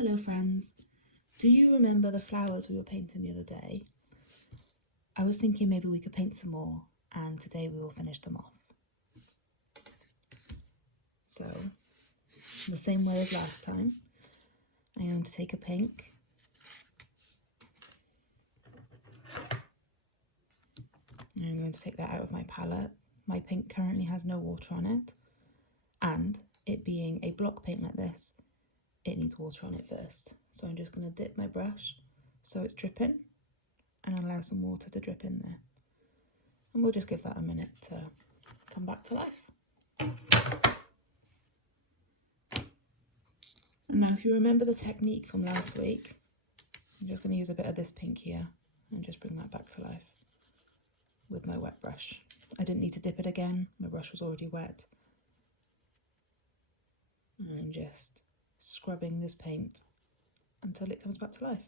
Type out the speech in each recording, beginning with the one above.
Hello friends, do you remember the flowers we were painting the other day? I was thinking maybe we could paint some more and today we will finish them off. So, the same way as last time, I'm going to take a pink and I'm going to take that out of my palette. My pink currently has no water on it, and it being a block paint like this, it needs water on it first. So I'm just going to dip my brush so it's dripping and allow some water to drip in there. And we'll just give that a minute to come back to life. And now if you remember the technique from last week, I'm just going to use a bit of this pink here and just bring that back to life with my wet brush. I didn't need to dip it again, my brush was already wet. And I'm just scrubbing this paint until it comes back to life.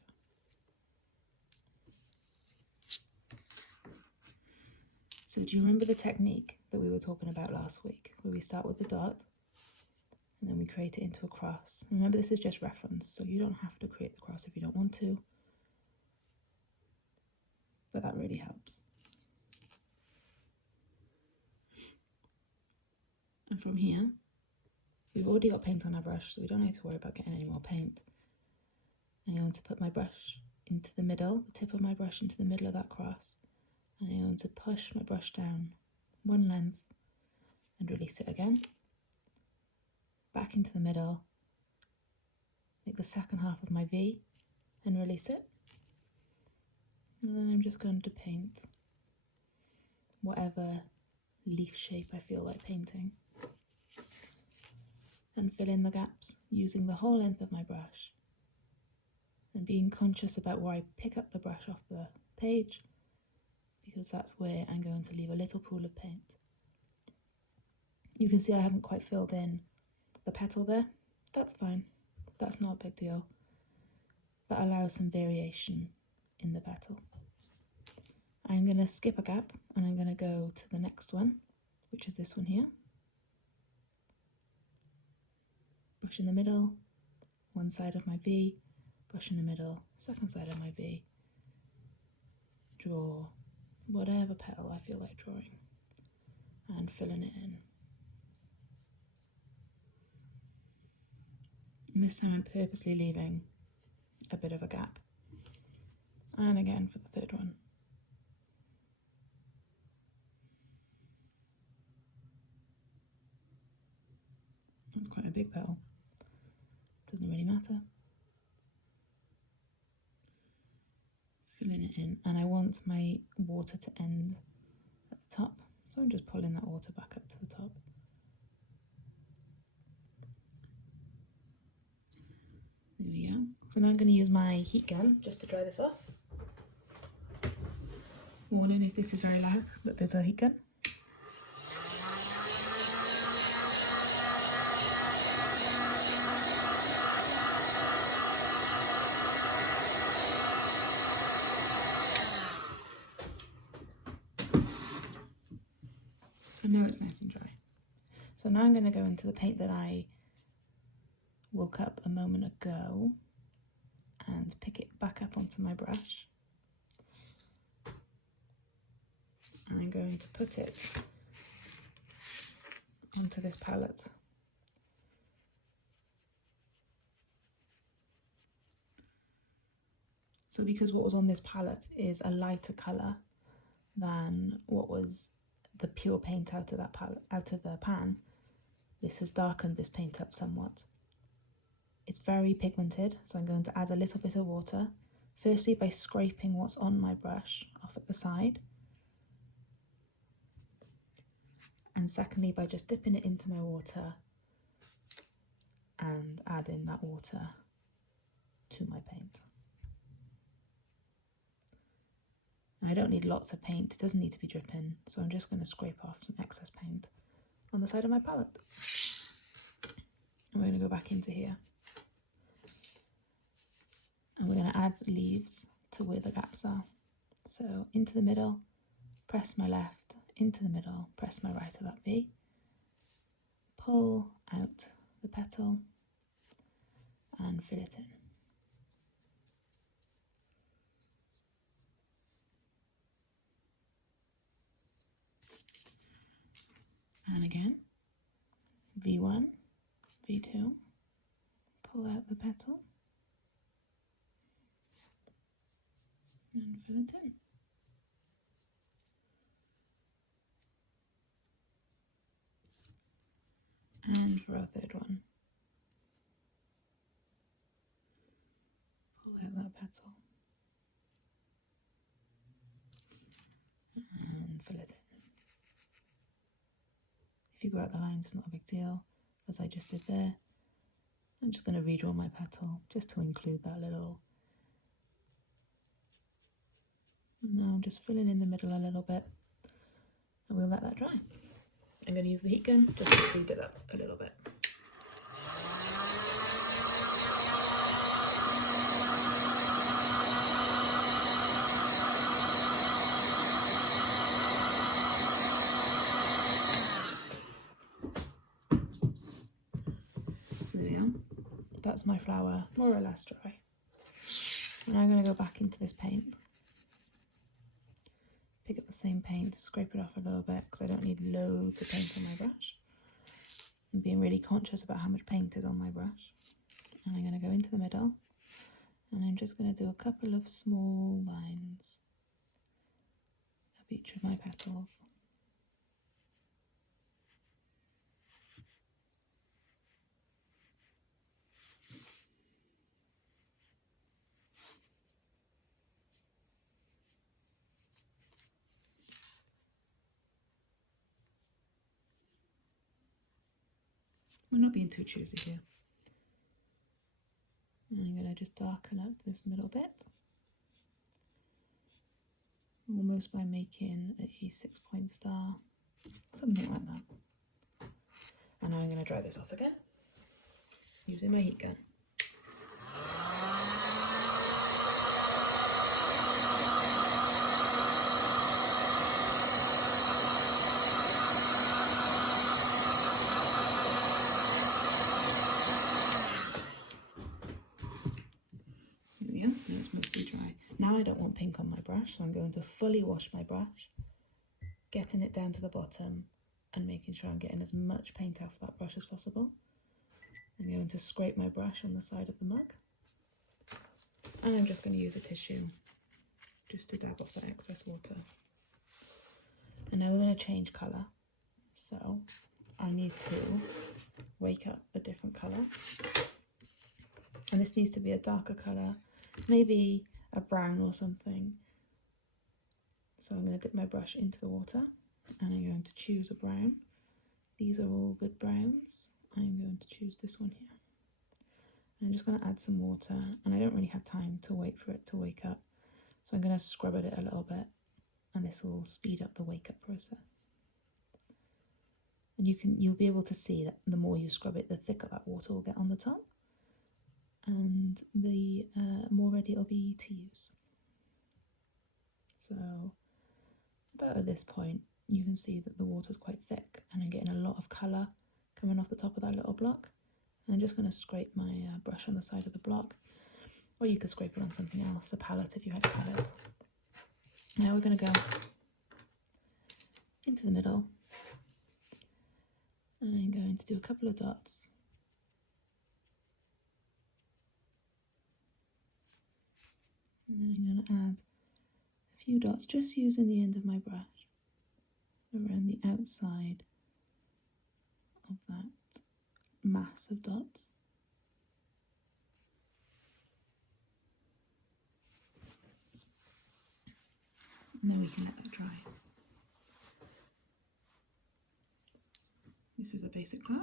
So do you remember the technique that we were talking about last week, where we start with the dot and then we create it into a cross? Remember, this is just reference, so you don't have to create the cross if you don't want to, but that really helps. And from here, we've already got paint on our brush, so we don't need to worry about getting any more paint. I'm going to put my brush into the middle, the tip of my brush into the middle of that cross, and I'm going to push my brush down one length and release it again. Back into the middle, make the second half of my V and release it. And then I'm just going to paint whatever leaf shape I feel like painting. And fill in the gaps using the whole length of my brush. And being conscious about where I pick up the brush off the page, because that's where I'm going to leave a little pool of paint. You can see I haven't quite filled in the petal there. That's fine, that's not a big deal. That allows some variation in the petal. I'm going to skip a gap and I'm going to go to the next one, which is this one here. Brush in the middle, one side of my V, brush in the middle, second side of my V. Draw whatever petal I feel like drawing and filling it in. And this time I'm purposely leaving a bit of a gap. And again for the third one. That's quite a big petal. Doesn't really matter. Filling it in, and I want my water to end at the top, so I'm just pulling that water back up to the top. There we go. So now I'm going to use my heat gun just to dry this off. Warning if this is very loud, that there's a heat gun. And now it's nice and dry. So now I'm going to go into the paint that I woke up a moment ago and pick it back up onto my brush. And I'm going to put it onto this palette. So because what was on this palette is a lighter colour than what was the pure paint out of that palette, out of the pan, this has darkened this paint up somewhat. It's very pigmented, so I'm going to add a little bit of water, firstly by scraping what's on my brush off at the side, and secondly by just dipping it into my water and adding that water to my paint. I don't need lots of paint, it doesn't need to be dripping, so I'm just going to scrape off some excess paint on the side of my palette. And we're going to go back into here. And we're going to add leaves to where the gaps are. So into the middle, press my left, into the middle, press my right of that V, pull out the petal and and fill it in. And again, V1, V2, pull out the petal and fill it in. And for our third one, pull out that petal and fill it in. If you go out the lines, it's not a big deal, as I just did there. I'm just going to redraw my petal just to include that little. And now I'm just filling in the middle a little bit, and we'll let that dry. I'm going to use the heat gun just to speed it up a little bit. So there we are. That's my flower more or less dry. And I'm going to go back into this paint. Pick up the same paint, scrape it off a little bit because I don't need loads of paint on my brush. I'm being really conscious about how much paint is on my brush. And I'm going to go into the middle and I'm just going to do a couple of small lines of each of my petals. I'm not being too choosy here. And I'm going to just darken up this middle bit, almost by making a 6-point star, something like that. And now I'm going to dry this off again, using my heat gun. It's mostly dry. Now I don't want pink on my brush, so I'm going to fully wash my brush, getting it down to the bottom and making sure I'm getting as much paint off that brush as possible. I'm going to scrape my brush on the side of the mug, and I'm just going to use a tissue just to dab off that excess water. And now we're going to change colour, so I need to wake up a different colour, and this needs to be a darker colour, maybe a brown or something. So I'm going to dip my brush into the water and I'm going to choose a brown. These are all good browns. I'm going to choose this one here. And I'm just going to add some water, and I don't really have time to wait for it to wake up. So I'm going to scrub at it a little bit, and this will speed up the wake up process. And you'll be able to see that the more you scrub it, the thicker that water will get on the top, and the more ready it'll be to use. So about at this point, you can see that the water's quite thick, and I'm getting a lot of colour coming off the top of that little block. And I'm just going to scrape my brush on the side of the block, or you could scrape it on something else, a palette if you had a palette. Now we're going to go into the middle, and I'm going to do a couple of dots. And then I'm going to add a few dots, just using the end of my brush around the outside of that mass of dots. And then we can let that dry. This is a basic flower.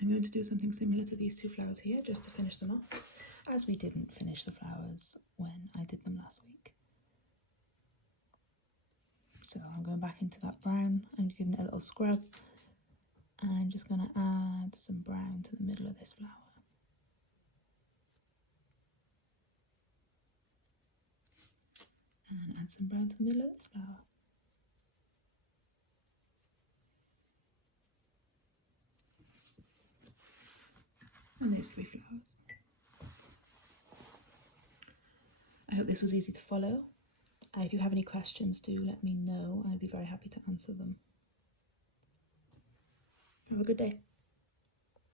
I'm going to do something similar to these two flowers here, just to finish them off, as we didn't finish the flowers when I did them last week. So I'm going back into that brown, I'm giving it a little scrub, and I'm just going to add some brown to the middle of this flower. And add some brown to the middle of this flower. and those 3 flowers. I hope this was easy to follow. If you have any questions, do let me know. I'd be very happy to answer them. Have a good day.